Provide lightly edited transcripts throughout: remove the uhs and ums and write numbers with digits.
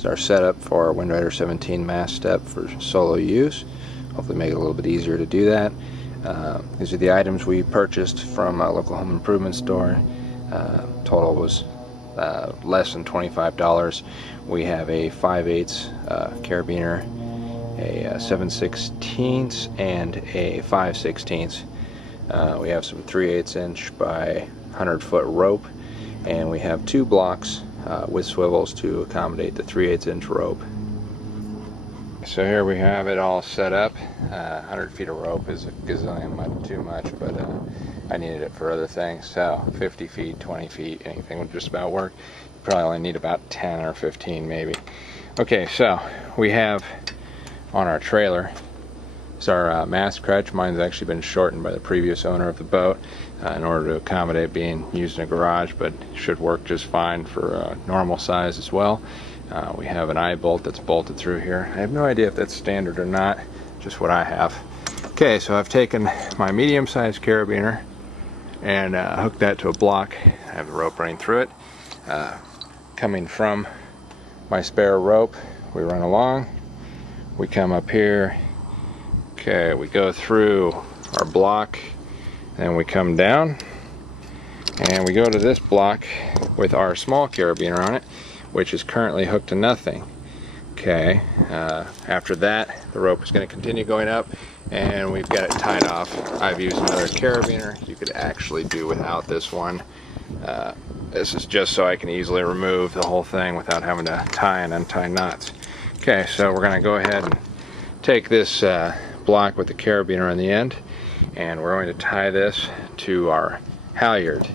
is our setup for our Windrider 17 mast step for solo use. Hopefully make it a little bit easier to do that. These are the items we purchased from a local home improvement store. Total was less than $25. We have a 5/8 carabiner, a 7/16 and a 5/16. We have some 3/8 inch by 100-foot rope, and we have 2 blocks with swivels to accommodate the 3/8 inch rope. So here we have it all set up. 100 feet of rope is a gazillion much too much, but I needed it for other things. So 50 feet, 20 feet, anything would just about work. You probably only need about 10 or 15 maybe. Okay, so we have on our trailer, it's our mast crutch. Mine's actually been shortened by the previous owner of the boat in order to accommodate being used in a garage, but should work just fine for normal size as well. We have an eye bolt that's bolted through here. I have no idea if that's standard or not, just what I have. Okay, so I've taken my medium-sized carabiner and hooked that to a block. I have the rope running through it. Coming from my spare rope, we run along. We come up here. Okay, we go through our block, and we come down, and we go to this block with our small carabiner on it, which is currently hooked to nothing. Okay, after that, the rope is going to continue going up, and we've got it tied off. I've used another carabiner. You could actually do without this one. This is just so I can easily remove the whole thing without having to tie and untie knots. Okay, so we're going to go ahead and take this block with the carabiner on the end, and we're going to tie this to our halyard.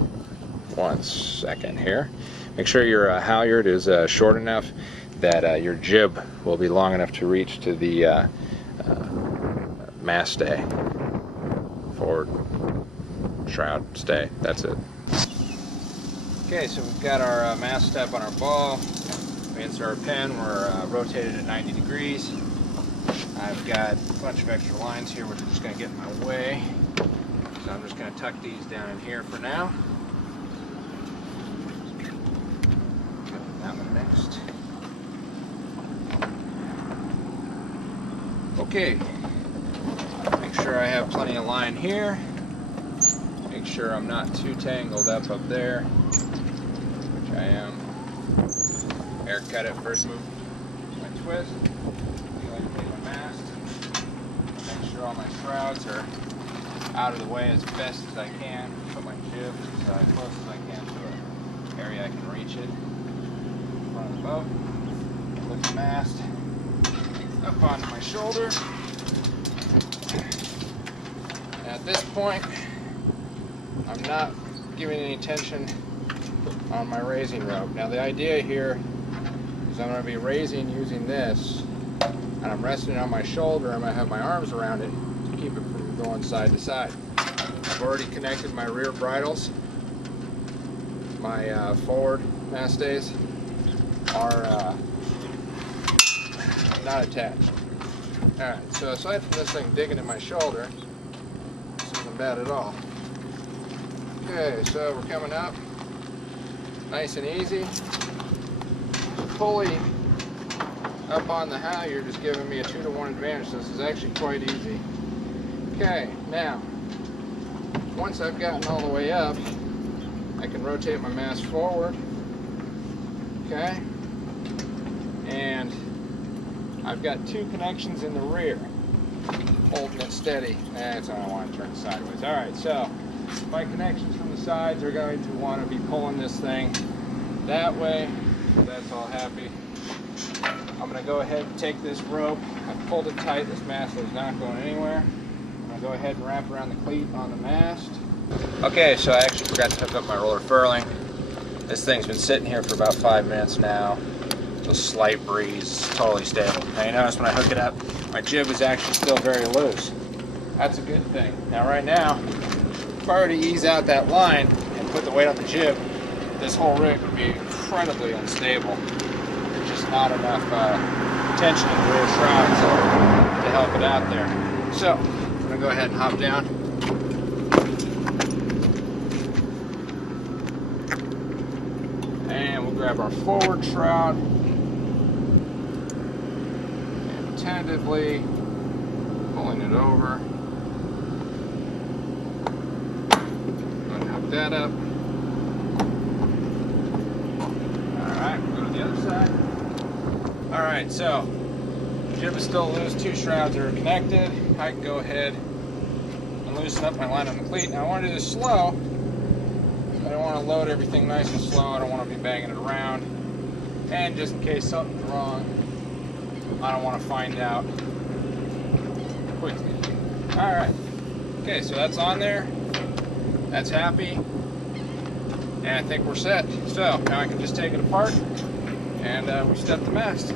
One second here. Make sure your halyard is short enough that your jib will be long enough to reach to the mast stay, forward shroud stay. That's it. Okay, so we've got our mast step on our ball. We insert our pin. We're rotated at 90 degrees. I've got a bunch of extra lines here which are just going to get in my way, so I'm just going to tuck these down in here for now. That one next. Okay, make sure I have plenty of line here. Make sure I'm not too tangled up there, which I am. Haircut it first, move my twist. My mast. Make sure all my shrouds are out of the way as best as I can. Put my jib as close as I can to an area I can reach it. Front of the boat. Lift the mast up onto my shoulder. At this point, I'm not giving any tension on my raising rope. Now the idea here is I'm going to be raising using this, and I'm resting it on my shoulder. I'm going to have my arms around it to keep it from going side to side. I've already connected my rear bridles. My forward mast stays are not attached. Alright, so aside from this thing digging in my shoulder, this isn't bad at all. Okay, so we're coming up. Nice and easy. The pulley up on the halyard is giving me a 2-to-1 advantage, so this is actually quite easy. Okay, now, once I've gotten all the way up, I can rotate my mast forward. Okay, and I've got 2 connections in the rear holding it steady. That's how I want to turn it sideways. Alright, so my connections from the sides are going to want to be pulling this thing that way, so that's all happy. I'm going to go ahead and take this rope. I've pulled it tight. This mast is not going anywhere. I'm going to go ahead and wrap around the cleat on the mast. Okay, so I actually forgot to hook up my roller furling. This thing's been sitting here for about 5 minutes now. A slight breeze, totally stable. Now you notice when I hook it up, my jib is actually still very loose. That's a good thing. Now right now, if I were to ease out that line and put the weight on the jib, this whole rig would be incredibly unstable. There's just not enough tension in the rear shrouds to help it out there. So, I'm going to go ahead and hop down. And we'll grab our forward shroud. tentatively pulling it over. Unhook that up. Alright, we'll go to the other side. Alright, so jib is still loose, 2 shrouds are connected. I can go ahead and loosen up my line on the cleat. Now I want to do this slow. I don't want to load everything nice and slow. I don't want to be banging it around. And just in case something's wrong, I don't want to find out quickly. Alright. Okay, so that's on there. That's happy. And I think we're set. So now I can just take it apart and we step the mast.